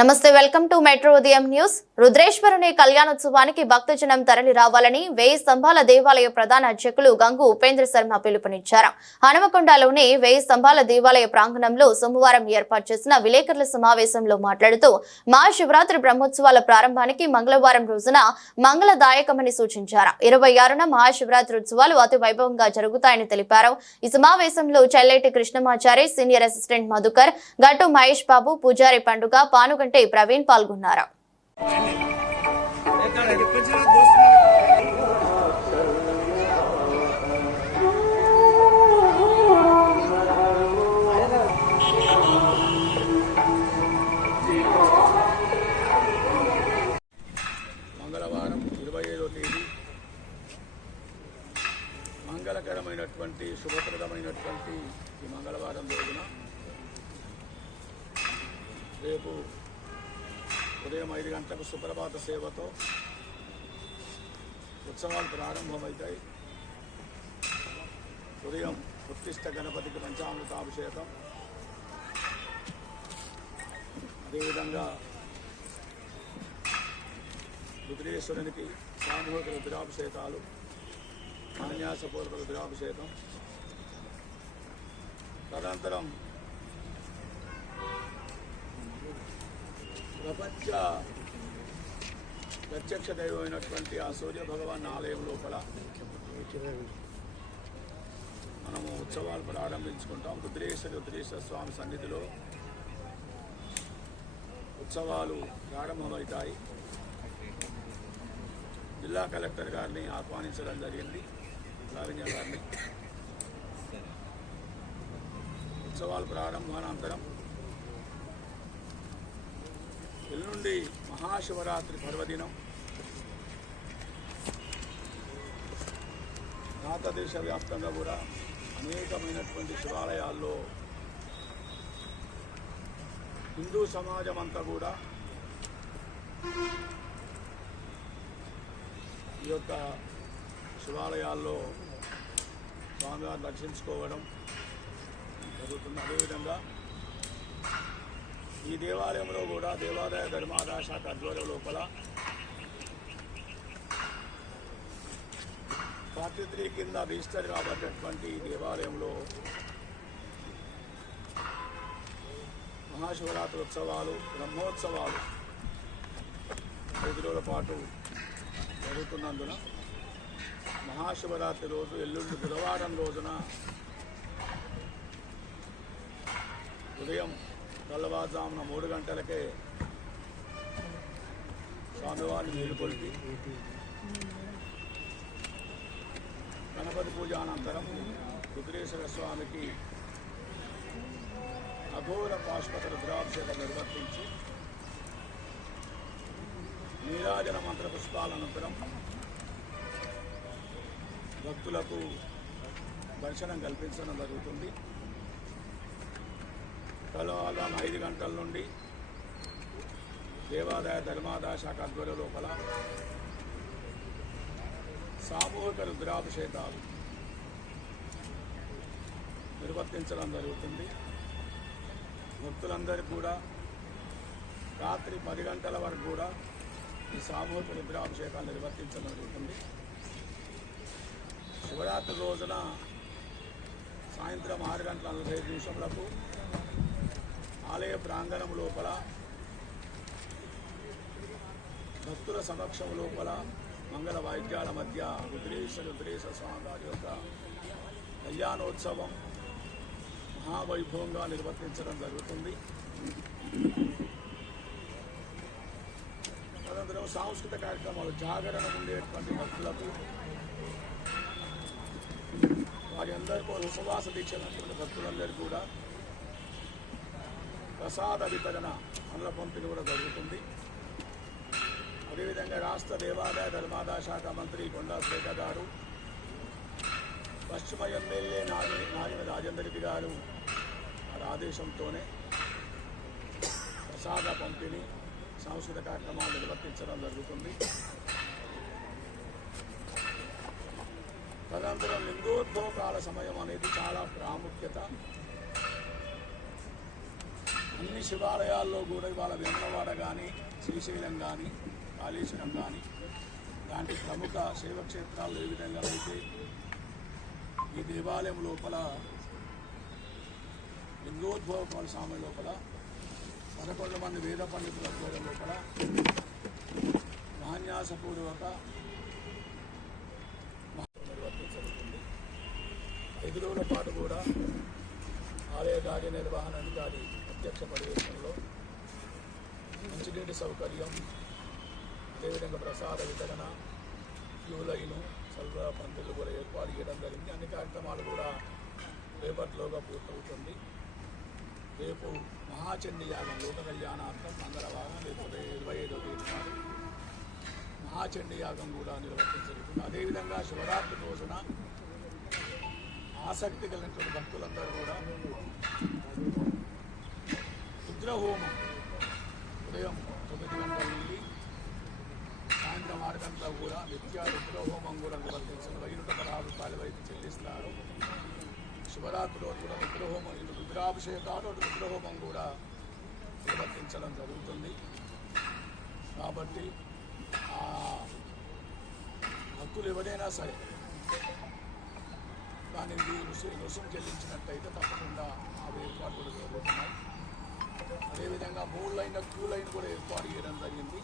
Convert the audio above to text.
నమస్తే welcome to metro ఉదయం news. రుద్రేశ్వరుని కళ్యాణోత్సవానికి భక్తజనం తరలి రావాలని వేయి స్తంభాల దేవాలయ ప్రధాన అర్చకులు గంగు ఉపేంద్ర శర్మ పిలుపునిచ్చారు. హనుమకొండలోని వేయి స్తంభాల దేవాలయ ప్రాంగణంలో సోమవారం ఏర్పాటు చేసిన విలేకరుల సమావేశంలో మాట్లాడుతూ మహాశివరాత్రి బ్రహ్మోత్సవాల ప్రారంభానికి మంగళవారం రోజున మంగళదాయకమని సూచించారు. ఇరవై ఆరున మహాశివరాత్రి ఉత్సవాలు అతి వైభవంగా జరుగుతాయని తెలిపారు. ఈ సమావేశంలో చెల్లెటి కృష్ణమాచారి సీనియర్ అసిస్టెంట్ మధుకర్ గట్టు మహేష్ బాబు పూజారి పండుగ పానుగంటి ప్రవీణ్ పాల్గొన్నారు. మంగళవారం ఇరవై ఐదో తేదీ మంగళకరమైనటువంటి శుభప్రదమైనటువంటి ఈ మంగళవారం రోజున రేపు ఉదయం ఐదు గంటలకు సుప్రభాత సేవతో ఉత్సవాలు ప్రారంభమవుతాయి. ఉదయం ఉత్తిష్ట గణపతికి పంచామృతాభిషేకం. అదేవిధంగా రుద్రేశ్వరునికి సామూహిక రుద్రాభిషేకాలు అన్యాసపూర్వక రుద్రాభిషేకం. తదనంతరం ప్రపంచ ప్రత్యక్ష దైవమైనటువంటి ఆ సూర్య భగవాన్ ఆలయం లోపల మనము ఉత్సవాలు ప్రారంభించుకుంటాం. రుద్రేశ్వరి రుద్రేశ్వర స్వామి సన్నిధిలో ఉత్సవాలు ప్రారంభమవుతాయి. జిల్లా కలెక్టర్ గారిని ఆహ్వానించడం జరిగింది. లావణ్య గారిని. ఉత్సవాలు ప్రారంభానంతరం ఎల్లుండి మహాశివరాత్రి పర్వదినం. భారతదేశ వ్యాప్తంగా కూడా అనేకమైనటువంటి శివాలయాల్లో హిందూ సమాజం అంతా కూడా ఈ యొక్క శివాలయాల్లో స్వామివారిని దర్శించుకోవడం జరుగుతుంది. అదేవిధంగా ఈ దేవాలయంలో కూడా దేవాదాయ ధర్మాదాయ శాఖ ఆధ్వర్యం లోపల ఫార్టీ త్రీ కింద రిజిస్టర్ కాబట్టినటువంటి ఈ దేవాలయంలో మహాశివరాత్రి ఉత్సవాలు బ్రహ్మోత్సవాలు ఐదు రోజుల పాటు జరుగుతున్నందున మహాశివరాత్రి రోజు ఎల్లుండి బుధవారం రోజున ఉదయం తెల్లవారుజామున మూడు గంటలకే స్వామివారిని మేలుకొల్పి గణపతి పూజ అనంతరం రుద్రేశ్వర స్వామికి అఘోర పాశుపత రుద్రాభిషేకం నిర్వర్తించి నీరాజన మంత్ర పుష్పాలనంతరం భక్తులకు దర్శనం కల్పించడం జరుగుతుంది. తెల్లవారుజామున ఐదు గంటల నుండి దేవాదాయ ధర్మాదాయ శాఖ ఆధ్వర్యం లోపల సామూహిక రుద్రాభిషేకాలు నిర్వర్తించడం జరుగుతుంది. భక్తులందరూ కూడా రాత్రి పది గంటల వరకు కూడా ఈ సామూహిక రుద్రాభిషేకాలు నిర్వర్తించడం జరుగుతుంది. శివరాత్రి రోజున సాయంత్రం ఆరు గంటల నలభై నిమిషములకు ఆలయ ప్రాంగణం లోపల భక్తుల సమక్షం లోపల మంగళ వాయిద్యాల మధ్య రుద్రేశ్వర రుద్రేశ్వర స్వామి వారి యొక్క కళ్యాణోత్సవం మహావైభవంగా నిర్వర్తించడం జరుగుతుంది. అనంతరం సాంస్కృతిక కార్యక్రమాలు జాగరణ ఉండేటువంటి భక్తులకు వారి అందరికీ ఉపవాస దీక్ష భక్తులందరూ కూడా ప్రసాద వితరణ అన్న పంపిణీ కూడా జరుగుతుంది. అదేవిధంగా రాష్ట్ర దేవాదాయ ధర్మాదాయ శాఖ మంత్రి కొండా శ్రేఖ గారు పశ్చిమ ఎమ్మెల్యే నాని నాగిన రాజేందర్ రెడ్డి గారు వారి ఆదేశంతోనే ప్రసాద పంపిణీ సాంస్కృతిక కార్యక్రమాలు నిర్వర్తించడం జరుగుతుంది. తదనంతరం లింగోద్భవ కాల సమయం అనేది చాలా ప్రాముఖ్యత. అన్ని శివాలయాల్లో కూడా ఇవాళ వేములవాడ కానీ శ్రీశైలం కానీ కాళేశ్వరం కానీ లాంటి ప్రముఖ శైవక్షేత్రాల్లో ఏ విధంగా అయితే ఈ దేవాలయం లోపల లింగోద్భవ స్వామి లోపల పదకొండు మంది వేద పండితుల ఆధ్వర్యం లోపల మహాన్యాసపూర్వక నిర్వర్తించబడుతుంది ఐదు రోజుల పాటు కూడా ఆలయ కార్యనిర్వహణ అధికారి అధ్యక్ష పర్యవేక్షణలో మంచినీటి సౌకర్యం అదేవిధంగా ప్రసాద వితరణ క్యూ లైను సల్వా పంతులు కూడా ఏర్పాటు చేయడం జరిగింది. అన్ని కార్యక్రమాలు కూడా రేపటిలోగా పూర్తవుతుంది. రేపు మహాచండి యాగం లోక కళ్యాణార్థం మంగళవారం రేపు ఇరవై ఐదో తేదీ నాడు మహాచండి యాగం కూడా నిర్వర్తించబడుతుంది. అదేవిధంగా శివరాత్రి రోజున ఆసక్తి కలిగినటువంటి భక్తులందరూ కూడా రుద్రహోమం ఉదయం తొమ్మిది గంటల నుండి సాయంత్రం ఆరు గంటల కూడా నిత్య రుద్రహోమం కూడా నిర్వర్తించిన వెయ్యి నూట పదహారు రూపాయల వైపు చెల్లిస్తారు. శివరాత్రిలో కూడా రుద్రహోమం ఇటు రుద్రాభిషేకాలు అటు రుద్రహోమం కూడా నిర్వర్తించడం జరుగుతుంది. కాబట్టి ఆ ఎవరైనా సరే దానికి రుసు రుసుము చెల్లించినట్టయితే తప్పకుండా అవి ఏర్పాట్లు కూడా జరుగుతున్నాయి. అదేవిధంగా మూడు లైన్ క్యూ లైన్ కూడా ఏర్పాటు చేయడం జరిగింది.